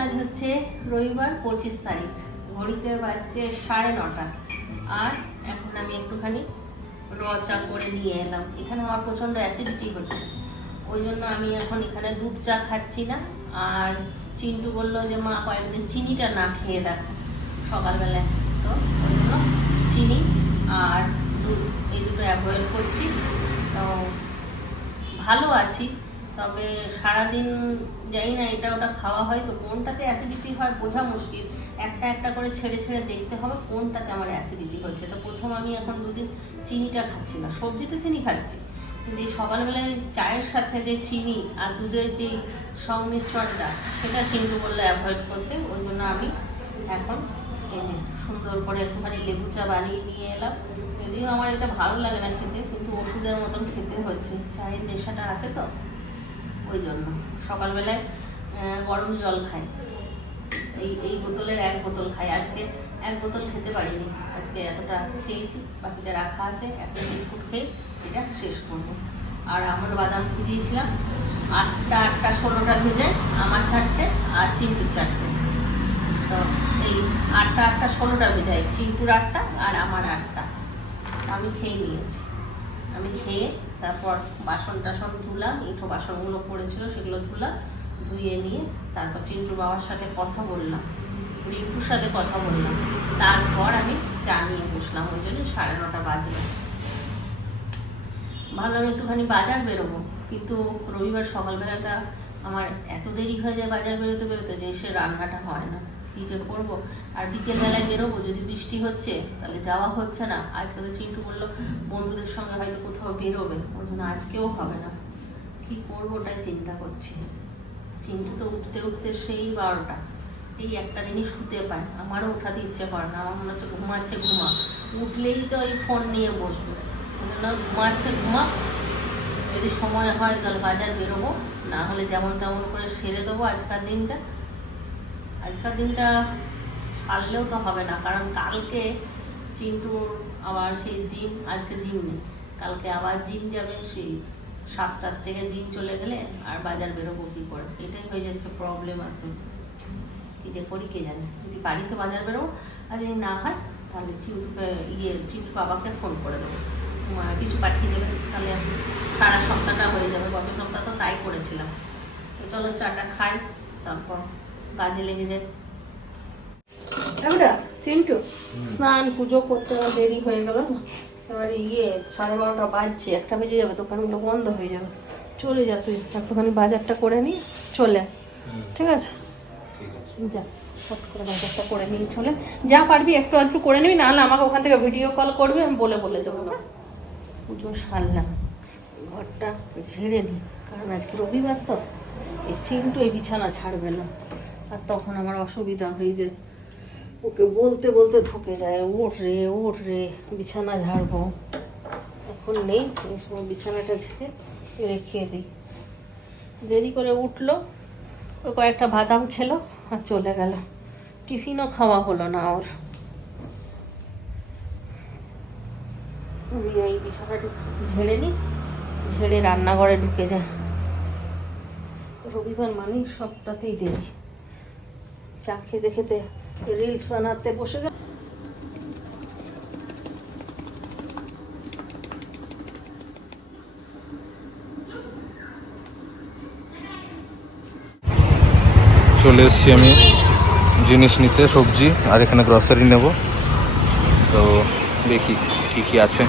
আজ হচ্ছে রবিবার পঁচিশ তারিখ। ঘড়িতে বাজছে সাড়ে নটা। আর এখন আমি একটুখানি র চা করে নিয়ে এলাম। এখানে আমার প্রচণ্ড অ্যাসিডিটি হচ্ছে। ওই জন্য আমি এখন এখানে দুধ চা খাচ্ছি না। আর চিন্টু বলল যে, মা, কয়েকদিন চিনিটা না খেয়ে দেখো। সকালবেলায় তো ওই জন্য চিনি আর দুধ এই দুটো অ্যাভয়েড করছি। তো ভালো আছি। তবে সারাদিন জানি না এটা ওটা খাওয়া হয় তো কোনটাতে অ্যাসিডিটি হয় বোঝা মুশকিল। একটা একটা করে ছেড়ে ছেড়ে দেখতে হবে কোনটাতে আমার অ্যাসিডিটি হচ্ছে। তো প্রথম আমি এখন দুদিন চিনিটা খাচ্ছি না। সবজিতে চিনি খাচ্ছি, কিন্তু এই সকালবেলায় চায়ের সাথে যে চিনি আর দুধের যে সংমিশ্রণটা, সেটা চিন্টু বললে অ্যাভয়েড করতে। ওই জন্য আমি এখন এই যে সুন্দর করে একটুখানি লেবু চা বানিয়ে নিয়ে এলাম। যদিও আমার এটা ভালো লাগে না খেতে, কিন্তু ওষুধের মতন খেতে হচ্ছে। চায়ের নেশাটা আছে তো। ওই জন্য সকালবেলায় গরম জল খাই। এই এই বোতলের এক বোতল খাই। আজকে এক বোতল খেতে পারিনি। আজকে এতটা খেয়েছি, বাকিটা রাখা আছে। একটা বিস্কুট খেয়ে এটা শেষ করব। আর আমার বাদাম ভিজিয়েছিলাম। আটটা আটটা, ষোলোটা ভেজে আমার চারটে আর চিন্টুর চারটে। তো এই আটটা আটটা, ষোলোটা ভেজাই চিন্টুর আটটা আর আমার আটটা। আমি খেয়ে নিয়েছি। আমি খেয়ে তারপর বাসন টাসন ধুলাম ইঁটো বাসনগুলো পড়েছিল, সেগুলো ধুলাম ধুয়ে নিয়ে তারপর চিন্টুর বাবার সাথে কথা বললাম। রিন্টুর সাথে কথা বললাম। তারপর আমি চা নিয়ে বসলাম ওই জন্য সাড়ে নটা বাজলো। ভাবলাম একটুখানি বাজার বেরোবো, কিন্তু রবিবার সকালবেলাটা আমার এত দেরি হয়ে যায় বাজার বেরোতে বেরোতে যে এসে রান্নাটা হয় না। কী যে করব। আর বিকেলবেলায় বেরোবো, যদি বৃষ্টি হচ্ছে, তাহলে যাওয়া হচ্ছে না। আজকে তো চিন্টু বলল, বন্ধুদের সঙ্গে হয়তো কোথাও বেরোবে। ওই জন্য আজকেও হবে না। কী করব ওটাই চিন্তা করছি। চিন্টু তো উঠতে উঠতে সেই বারোটা। এই একটা দিনই শুতে পায়। আমারও উঠাতে ইচ্ছে করে না। আমার মনে হচ্ছে ঘুমাচ্ছে, ঘুমা। উঠলেই তো ওই ফোন নিয়ে বসবো। জন্য ঘুমাচ্ছে, ঘুমা। যদি সময় হয়, তাহলে বাজার বেরোবো। না হলে যেমন তেমন করে সেরে দেবো আজকাল দিনটা। আজকাল দিনটা সারলেও তো হবে না, কারণ কালকে চিন্টুর আবার সেই জিম, আজকে জিম নেই। কালকে আবার জিম যাবে, সেই সাতটার থেকে জিম চলে গেলে আর বাজার বেরোবো কী করে? এটাই হয়ে যাচ্ছে প্রবলেম এখন কি। যে করি কে জানে? যদি বাড়িতে বাজার বেরোবো, আর যদি না হয়, তাহলে চিন্টুকে ইয়ে চিন্টু বাবাকে ফোন করে দেবো। কিছু পাঠিয়ে দেবে, তাহলে সারা সপ্তাহটা হয়ে যাবে। গত সপ্তাহ তো তাই করেছিলাম। তো চলো চাটা খাই, তারপর কাজে লেগে যায়। আমরা চিন্টু স্নান পুজো করতে আমার দেরি হয়ে গেল না। এবার ইয়ে সাড়ে বারোটা বাজছে একটা বেজে যাবে দোকানগুলো বন্ধ হয়ে যাবে। চলে যা তুই একটুখানি বাজারটা করে নিয়ে চলে। ঠিক আছে? যা ফট করে বাজারটা করে নিয়ে চলে। যা পারবি একটু আধটু করে নিবি নাহলে আমাকে ওখান থেকে ভিডিও কল করবি আমি বলে বলে দেবো না। পুজো সারলাম ঘরটা ঝেড়ে নিই কারণ আজকে রবিবার তো এই চিন্টু এই বিছানা ছাড়বে না। আর তখন আমার অসুবিধা হয়ে যায়। ওকে বলতে বলতে থকে যায়, ওঠ রে ওঠ রে, বিছানা ঝাড়বো। এখন নেই এই সময় বিছানাটা ঝেড়ে রেখে দিই। দেরি করে উঠল, ও কয়েকটা বাদাম খেলো আর চলে গেল। টিফিনও খাওয়া হলো না ওর। আমি এই বিছানাটা ঝেড়ে নিই, ঝেড়ে রান্নাঘরে ঢুকে যায় রবিবার মানেই সবটাতেই দেরি। চা খেতে খেতে রিলস বানাতে বসে গেল চলে এসেছি আমি জিনিস নিতে, সবজি, আর এখানে গ্রসারি নেব। তো দেখি কি কি আছে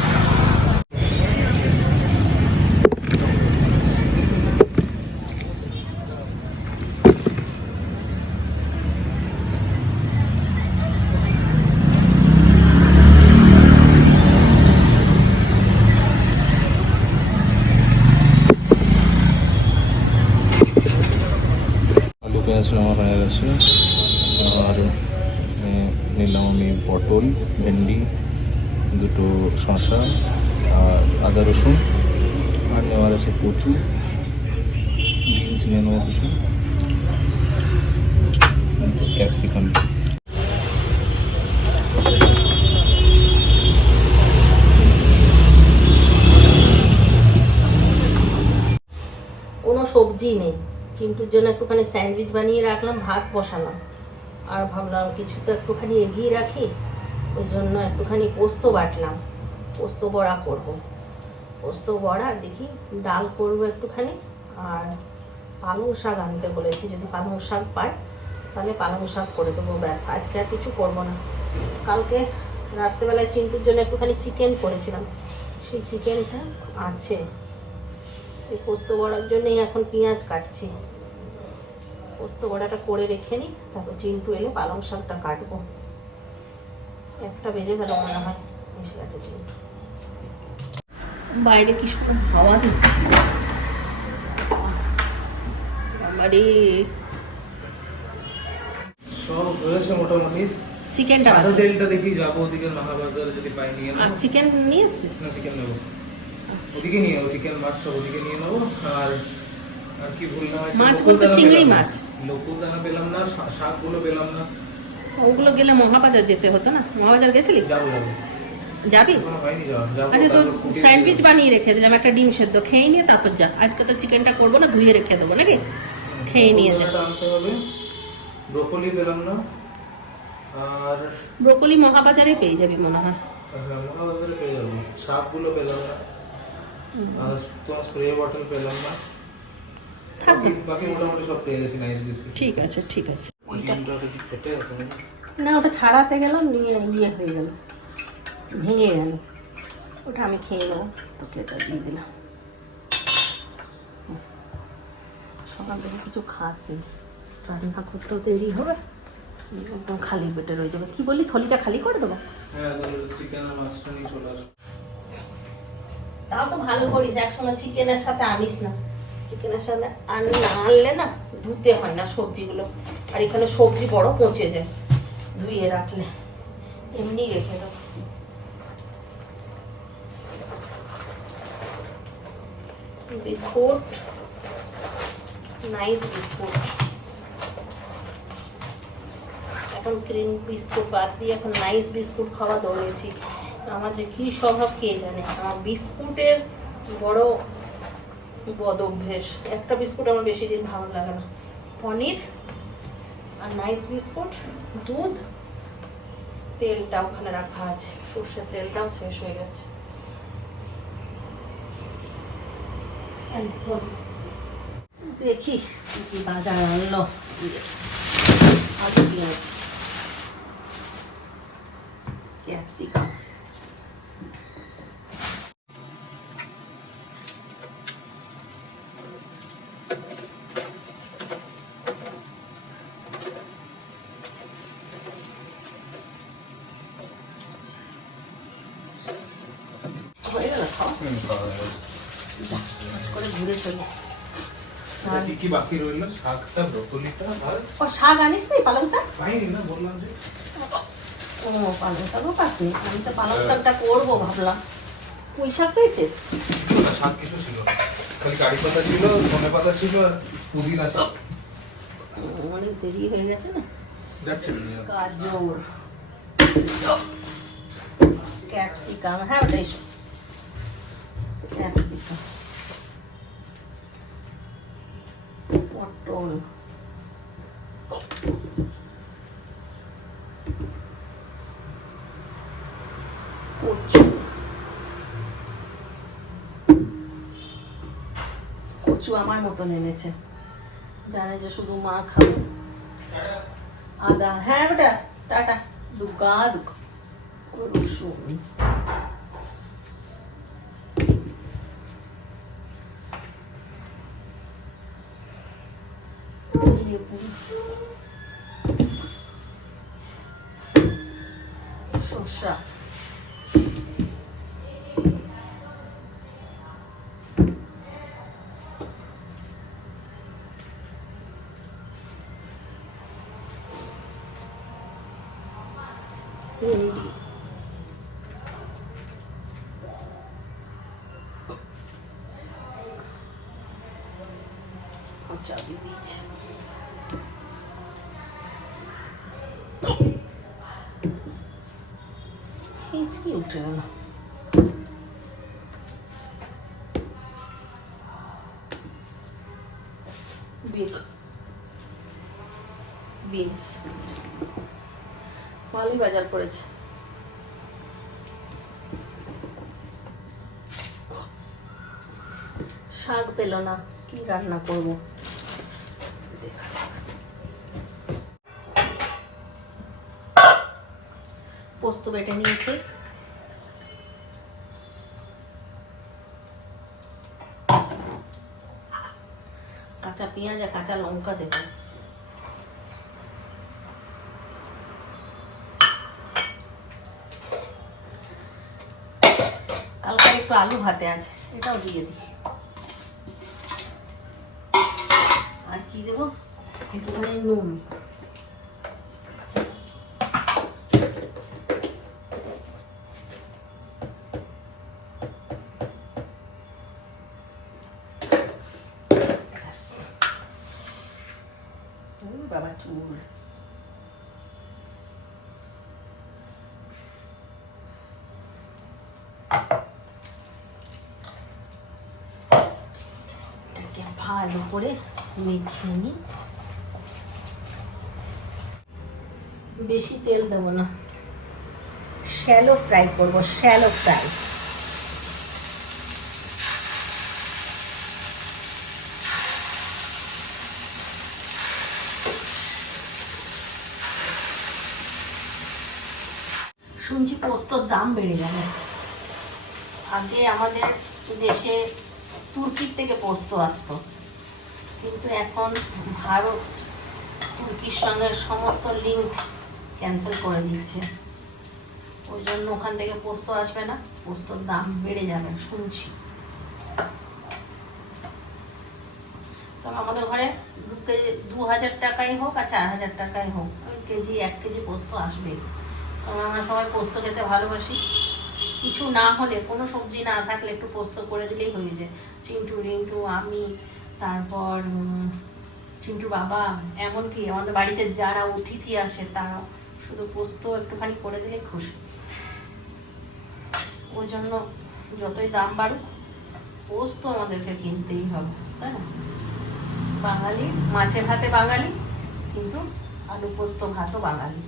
আলু পেঁয়াজ নেওয়া হয়ে গেছে আর এ, নিলাম আমি পটল, ভেন্ডি, দুটো শসা, আর আদা রসুন, আর নেওয়ার আছে কচু, বিনস নিয়ে নেওয়া কিছু ক্যাপসিকাম। কোনো সবজি নেই। চিন্টুর জন্য একটুখানি স্যান্ডউইচ বানিয়ে রাখলাম, ভাত বসালাম। আর ভাবলাম কিছু তো একটুখানি এগিয়ে রাখি, ওই জন্য একটুখানি পোস্ত বাটলাম। পোস্ত বড়া করব। পোস্ত বড়া, দেখি ডাল করব একটুখানি, আর পালং শাক আনতে বলেছি, যদি পালং শাক পাই, তাহলে পালং শাক করে দেবো, ব্যাস। আজকে আর কিছু করব না। কালকে রাত্রেবেলায় চিন্টুর জন্য একটুখানি চিকেন করেছিলাম। সেই চিকেনটা আছে। এই পোস্ত বড়ার জন্যই এখন পেঁয়াজ কাটছি। পোস্ত বড়াটা করে রেখে নিই তারপর চিন্টু এলে পালং শাকটা কাটবো। একটা বেজে গেল মনে হয় এসে গেছে চিন্টু বাইরে কি সুন্দর হাওয়া দিচ্ছে। সব হয়েছে মোটামুটি। চিকেনটা সাদা তেলটা দেখি যাব ওদিকে মহাবাজারে যদি পাই নিয়ে আর নেব চিকেন নিয়ে এসছিস? না চিকেন নেব। ওদিকে নিয়ে নেব চিকেন মাছ সব ওদিকে নিয়ে নেব। আর আর কি বললাম একটা মাছ বলতে চিংড়ি মাছ। লোকুল দানা পেলাম না শাকগুলো পেলাম না। ওগুলো গেলে মহাবাজার যেতে হতো না? মহাবাজার গেছিলি? যাব যাব। যাবি? আচ্ছা তো স্যান্ডউইচ বানিয়ে রেখে দিলাম একটা ডিম সেদ্ধ। খেয়ে নিয়ে তারপর যা। আজকে তো চিকেনটা করব না ধুয়ে রেখে দেবো নাকি? খেয়ে নিয়ে যা। ব্রোকলি পেলাম না। আর ব্রোকলি মহাবাজারে পেয়ে যাবি মনে হয়। হ্যাঁ মহাবাজারে পেয়ে যাব। শাকগুলো পেলাম না। আর তোমার স্প্রে বটল পেলাম না। থাকবে। বাকি- বাকি মোটামুটি সব পেয়ে গেছি নাইস বিস্কুট ঠিক আছে ঠিক আছে। ডিমটা তো কি ফেটে আছে নাকি? না ওটা ছাড়াতে গেলাম নিয়ে ইয়ে হয়ে গেল। ভেঙে গেল। ওটা আমি খেয়ে নেব। তোকে এটা দিয়ে দিলাম। সকাল থেকে কিছু খাসি রান্না করতেও দেরি হবে। একদম খালি পেটে রয়ে যাবে। কি বলি থলিটা খালি করে দেবো? হ্যাঁ তাও তো ভালো করিস। একসঙ্গে চিকেনের সাথে আনিস না। চিকেনের সাথে আন না আনলে না ধুতে হয় না সবজিগুলো। আর এখানে সবজি বড় পচে যায়, ধুয়ে রাখলে। এমনি রেখে দেবো বিস্কুট নাইস বিস্কুট। এখন ক্রিম বিস্কুট বাদ দিয়ে এখন নাইস বিস্কুট খাওয়া দৌড়েছি। আমার যে কী স্বভাব কে জানে? আমার বিস্কুটের বড় বদ অভ্যেস একটা বিস্কুট আমার বেশি দিন ভালো লাগে না। পনির আর নাইস বিস্কুট, দুধ, তেলটা ওখানে রাখা আছে। সর্ষের তেলটাও শেষ হয়ে গেছে। দেখি কি বাজার আনলো। ক্যাপসিকাম হয়ে গেল খাওয়া করে ঘুরে চলো আর কি বাকি রইল? শাকটা ব্রোকলিটা আর ও শাক আনিস নি পালং শাক? পাইনি না বললাম যে। ও পালং শাকও পাসনি। আমি তো পালং শাকটা করব ভাবলাম। পুঁই শাক পেয়েছিস? না, শাক কিছু ছিল খালি কারি পাতা ছিল ধনে পাতা ছিল পুদিনা ছিল অনেক দেরি হয়ে গেছে না? যাচ্ছে আসো। গাজর। ক্যাপসিকাম। হ্যাঁ ওটাই ক্যাপসিকাম পটল কচু কচু আমার মতন এনেছে। জানে যে শুধু মা খাবে। আদা। হ্যাঁ বেটা, টাটা। দুগা দুগা। রসুন লেবু শসা ভেন্ডি ব্যাস, বের বিনস ভালোই বাজার করেছে শাক পেল না কি রান্না করব? দেখা যাক। পোস্ত বেটে নিয়েছি। কাঁচা পেঁয়াজ আর কাঁচা লঙ্কা দেবো কালকে একটু আলু ভাতে আছে এটাও দিয়ে দিই আর কি দেবো একটুখানি নুন ব্যাস। ওই বাবা চুল এটাকে ভালো করে মেখে নিই বেশি তেল দেবো না। শ্যালো ফ্রাই করব, শ্যালো ফ্রাই। শুনছি পোস্তর দাম বেড়ে যাবে আগে আমাদের দেশে তুর্কির থেকে পোস্ত আসতো। কিন্তু এখন ভারত তুর্কির সঙ্গে সমস্ত লিঙ্ক ক্যান্সেল করে দিচ্ছে। ওই জন্য ওখান থেকে পোস্ত আসবে না, পোস্তর দাম বেড়ে যাবে, শুনছি। তবে আমাদের ঘরে দু কেজি, দু হাজার টাকাই হোক আর চার হাজার টাকাই হোক, ওই কেজি, এক কেজি পোস্ত আসবে কারণ আমরা সবাই পোস্ত খেতে ভালোবাসি। কিছু না হলে, কোনো সবজি না থাকলে একটু পোস্ত করে দিলেই হয়ে যায়। চিন্টু রিন্টু আমি তারপর চিন্টু বাবা, এমনকি আমাদের বাড়িতে যারা অতিথি আসে, তারা শুধু পোস্ত একটুখানি করে দিলে খুশি। ওই জন্য যতই দাম বাড়ুক, পোস্ত আমাদেরকে কিনতেই হবে, তাই না? বাঙালি, মাছের ভাতে বাঙালি, কিন্তু আলু পোস্ত ভাতও বাঙালি।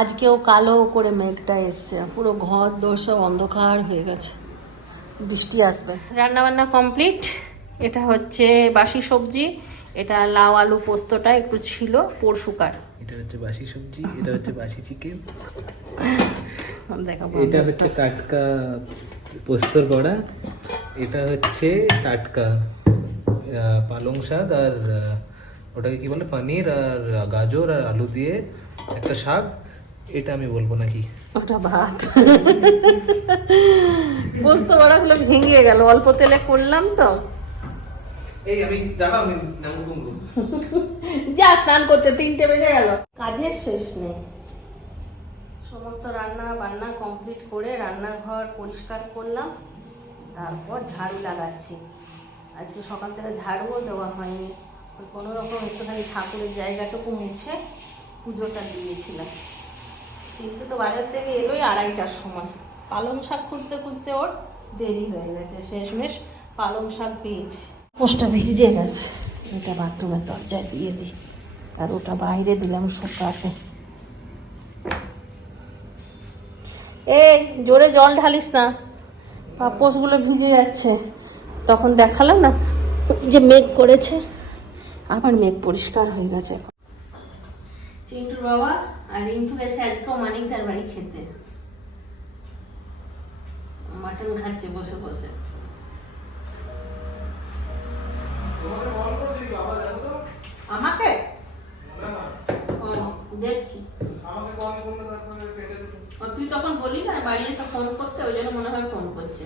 আজকেও কালো করে মেঘটা এসছে, পুরো ঘর সব অন্ধকার হয়ে গেছে। বৃষ্টি আসবে। রান্না বান্না কমপ্লিট। এটা হচ্ছে বাসি সবজি। এটা লাউ আলু পোস্তটা একটু ছিল পরশুকার এটা হচ্ছে বাসি সবজি এটা হচ্ছে বাসি চিকেন। দেখাবো। এটা হচ্ছে টাটকা পোস্তর বড়া। এটা হচ্ছে টাটকা পালং শাক আর ওটাকে কি বলে? পনির আর গাজর আর আলু দিয়ে একটা শাক। এটা আমি বলব নাকি? ওটা ভাত। পোস্ত বড়াগুলো ভেঙে গেল। অল্প তেলে করলাম তো। যা স্নান করতে তিনটে বেজে গেল। কাজের শেষ নেই। সমস্ত রান্না বান্না কমপ্লিট করে রান্নাঘর পরিষ্কার করলাম। তারপর ঝাড়ু লাগাচ্ছি। আজকে সকাল থেকে ঝাড়ুও দেওয়া হয়নি। ওই কোনো রকম একটুখানি ঠাকুরের জায়গাটুকু মুছে পুজোটা দিয়েছিলাম। কিন্তু তো বাজার থেকে এলোই আড়াইটার সময়। পালং শাক খুঁজতে খুঁজতে ওর দেরি হয়ে গেছে শেষমেশ পালং শাক পেয়েছি। পোস্টটা ভিজে গেছে। এটা বাথরুমের দরজায় দিয়ে দিই। আর ওটা বাইরে দিলাম শুকাতে। এ জোরে জল ঢালিস না। পাপোশগুলো ভিজে যাচ্ছে। তখন দেখালাম না যে মেঘ করেছে। আবার মেঘ পরিষ্কার হয়ে গেছে। চিন্টুর বাবা আর রিন্টু গেছে আজকেও মানিকদার বাড়ি খেতে। মাটন খাচ্ছে বসে বসে। আমাকে? ও দেখছি। তুই তখন বলি না বাড়ি এসে ফোন করতে ওই জন্য মনে হয় ফোন করছে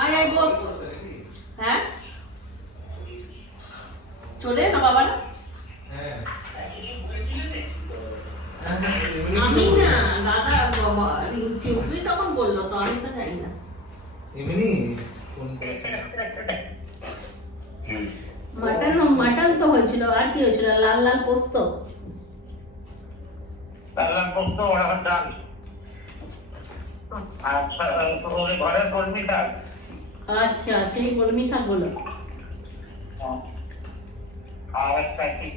আয় আয় বস হ্যাঁ চলে না বাবারা আমি না দাদা বাবা চিম্পুই তখন বলল তো আমি তো জানি না এমনি ফোন করেছে মাটন মাটন তো হয়েছিল আর কি হয়েছিল লাল লাল পোস্ত তাহলে করতো ওরা ডাল আচ্ছা তোর ঘরের কর্মী কাজ আচ্ছা সেই কলমি শাকগুলো আর একটা কি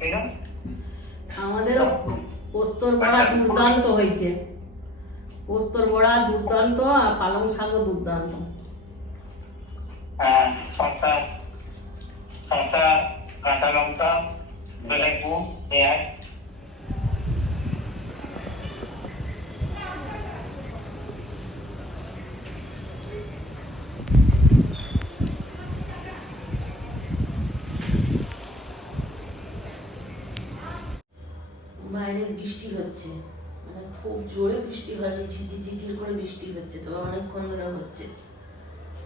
আমাদেরও পোস্তর বড়া দুর্দান্ত হয়েছে। পোস্তর বড়া দুর্দান্ত আর পালং শাকও দুর্দান্ত। হ্যাঁ শসা শসা কাঁচা লঙ্কা লেবু পেঁয়াজ। বাইরে বৃষ্টি হচ্ছে। মানে খুব জোরে বৃষ্টি হয় ঝিঝি ঝিঝির করে বৃষ্টি হচ্ছে তবে অনেকক্ষণ ধরে হচ্ছে।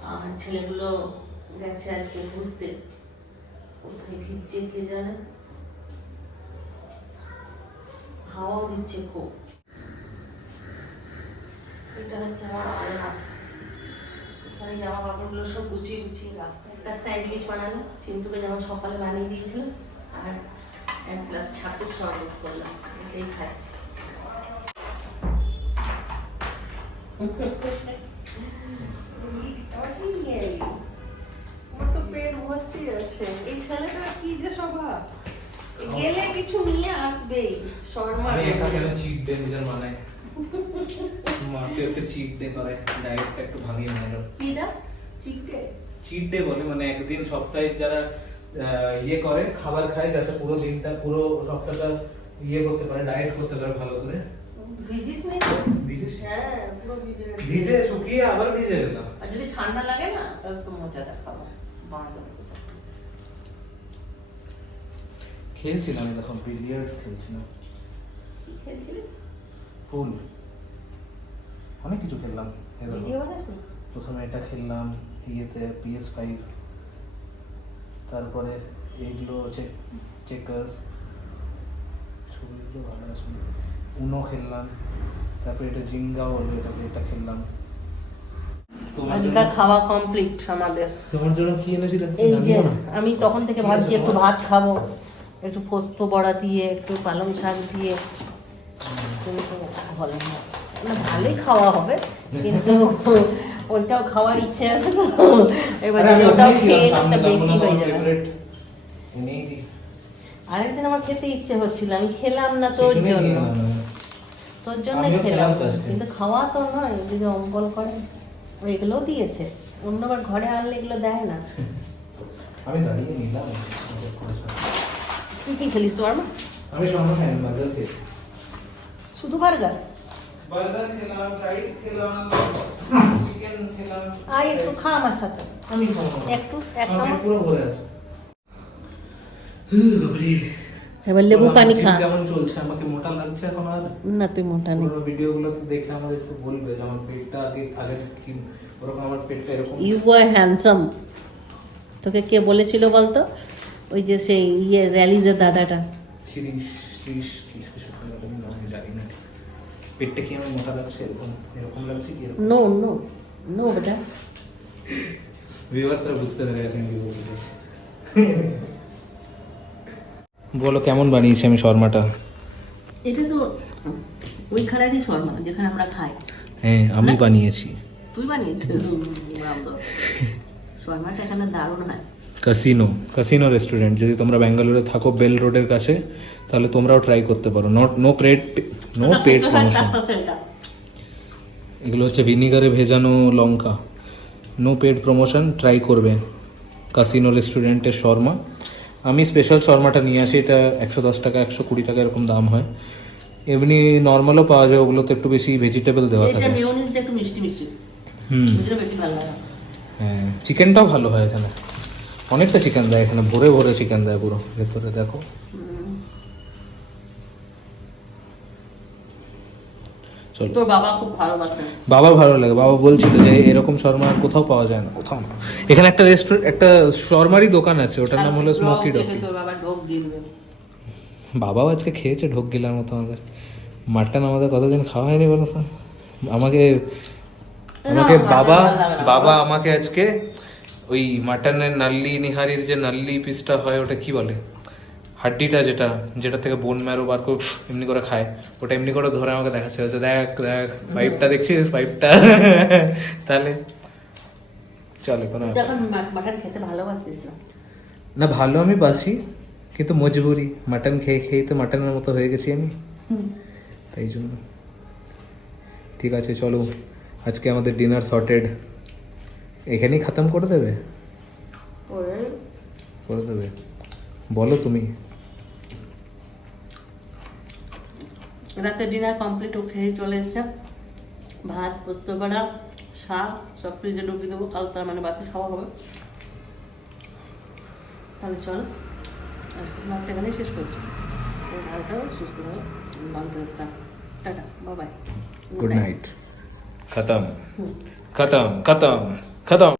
আর ছেলেগুলো গেছে আজকে ঘুরতে। কোথায় ভিজছে কে জানে? হাওয়াও দিচ্ছে খুব। এটা হচ্ছে আমার আলনা। এখানে জামা কাপড়গুলো সব গুছিয়ে গুছিয়ে রাখছে। একটা স্যান্ডউইচ বানানো চিন্তুকে যেমন সকালে বানিয়ে দিয়েছিলাম, আর এক গ্লাস ছাতুর শরবত করলাম। এটাই খাই আমার তো পেট ভর্তি আছে এই ছেলেটা কি যে স্বভাব গেলে কিছু নিয়ে আসবেই শর্মা এটা কেন চিট ডে নিজের মানে। মাকে ওকে চিট ডে করে ডায়েটটা একটু ভাঙিয়ে নিল কিরা চিকে চিট ডে বলে মানে একদিন সপ্তাহে যারা ইয়ে করে খাবার খায় যাতে পুরো দিনটা পুরো সপ্তাহটা ইয়ে করতে পারে ডায়েট করতে পারে ভালো করে। ভিজিস নেই ভিজিস? হ্যাঁ পুরো ভিজে ভিজে শুকিয়ে আবার ভিজে আর যদি ঠান্ডা লাগে না তাহলে তো মজা দেখাবো। খেলছিলাম দেখো বিলিয়ার্ডস খেলছিলাম। কি খেলছিলিস? ফুল অনেক কিছু খেললাম প্রথমে এটা খেললাম ইয়েতে পিএস ফাইভ তারপরে এইগুলো চেক চেকার্স ছবিগুলো ভালো আছে উনো খেললাম তারপরে এটা জিঙ্গা বলল এটাকে এটা খেললাম। তোমার আজকে খাওয়া কমপ্লিট আমাদের। তোমার জন্য কি এই যে আমি তখন থেকে ভাবছি একটু ভাত খাব একটু পোস্ত বড়া দিয়ে একটু পালং শাক দিয়ে। কিন্তু হলো না। ভালোই খাওয়া হবে কিন্তু ওইটাও খাওয়ার ইচ্ছে আছে তো। এবার ওটাও খেয়ে বেশি হয়ে যাবে। আরেকদিন আমার খেতে ইচ্ছে হচ্ছিল আমি খেলাম না তোর জন্য। তোর জন্য খেলাম। কিন্তু খাওয়া তো নয় যদি অম্বল করে ও এগুলোও দিয়েছে। অন্যবার ঘরে আনলে এগুলো দেয় না। আমি দাঁড়িয়ে নিলাম। তুই কি খেলিস শর্মা? আমি সঙ্গে খাই বার্গার খেয়েছি শুধু বার্গার? বার্গার খেলাম ফ্রাইস খেলাম চিকেন খেলাম। আয় একটু খা আমার সাথে। আমি খাব একটু এক খাওয়া। পুরো ভরে আছে। এবার লেবু পানি খা। কেমন চলছে? আমাকে মোটা লাগছে এখন আর? না তুই মোটা নেই। ভিডিওগুলো তো দেখে আমাদের একটু বলবে যে আমার পেটটা আগে আগে কি ওরকম আমার পেটটা এরকম। ইউ আর হ্যান্ডসাম তোকে কে বলেছিল বলতো? ওই যে সেই ইয়ে র্যালিজের দাদাটা। শিরিষ কি কিছু আমি জানি না। পেটটা কি আমার মোটা লাগছে? এরকম এরকম লাগছে কি নো নো নো বেটা। ভিউয়ার্সরা বুঝতে পেরে গেছেন কি বলতে। বলো কেমন বানিয়েছি আমি শর্মাটা? এটা তো ওইখানেরই শর্মা যেখানে আমরা খাই। হ্যাঁ আমি বানিয়েছি। তুই বানিয়েছিস? শর্মাটা এখানে দারুণ হয়। কাসিনো কাসিনো রেস্টুরেন্ট যদি তোমরা ব্যাঙ্গালোরে থাকো বেল রোডের কাছে তাহলে তোমরাও ট্রাই করতে পারো। Not no paid no paid promotion এগুলো হচ্ছে ভিনিগারে ভেজানো লঙ্কা। নো পেড প্রমোশন ট্রাই করবে। কাসিনো রেস্টুরেন্টের শর্মা। আমি স্পেশাল শর্মাটা নিয়ে আসি এটা একশো দশ টাকা একশো কুড়ি টাকা এরকম দাম হয়। এমনি নর্মালও পাওয়া যায় ওগুলোতে একটু বেশি ভেজিটেবল দেওয়া থাকে। হুম। হ্যাঁ চিকেনটাও ভালো হয় এখানে। অনেকটা চিকেন দেয় এখানে ভরে ভরে চিকেন দেয় পুরো। ভেতরে দেখো। চলো। তোর বাবা খুব ভালোবাসে বাবা ভালো লাগে। বাবা বলছিল যে এরকম শর্মা আর কোথাও পাওয়া যায় না। কোথাও না। এখানে একটা রেস্টুরেন্ট একটা শর্মারই দোকান আছে। ওটার নাম হলো স্মোকি ডগ তোর বাবা ঢোক গিলবে। বাবাও আজকে খেয়েছে ঢোক গিলার মতো আমাদের। মাটন আমাদের কতদিন খাওয়া হয়নি বলো তো? আমাকে আমাকে বাবা। বাবা আমাকে আজকে ওই মাটনের নাল্লি নিহারির যে নাল্লি পিসটা হয় ওটা কি বলে? হাড্ডিটা যেটা যেটা থেকে বোন ম্যারো বার করে এমনি করে খায় ওটা এমনি করে ধরে আমাকে দেখাচ্ছে দেখ দেখ পাইপটা দেখছিস? পাইপটা তাহলে চলে কোনো মাটন খেতে ভালোবাসিস না। না ভালো আমি বাসি কিন্তু মজবুরি। মাটন খেয়ে খেয়ে তো মাটনের মতো হয়ে গেছি আমি। তাই জন্য। ঠিক আছে চলো আজকে আমাদের ডিনার সর্টেড এখানেই খতম করে দেবে? করে দেবে। বলো তুমি। রাতে ডিনার কমপ্লিট ও খেয়ে চলে এসে ভাত পোস্ত বাড়া শাক সব ফ্রিজে ঢুকিয়ে দেবো কাল তার মানে বাসে খাওয়া হবে। তাহলে চল আজকে ব্লগটা এখানেই শেষ করছি। সবাই ভালো থাকো সুস্থ থাকো ভালো থাকতাম টাটা বাবাই গুড নাইট খতম খতম খতম খতম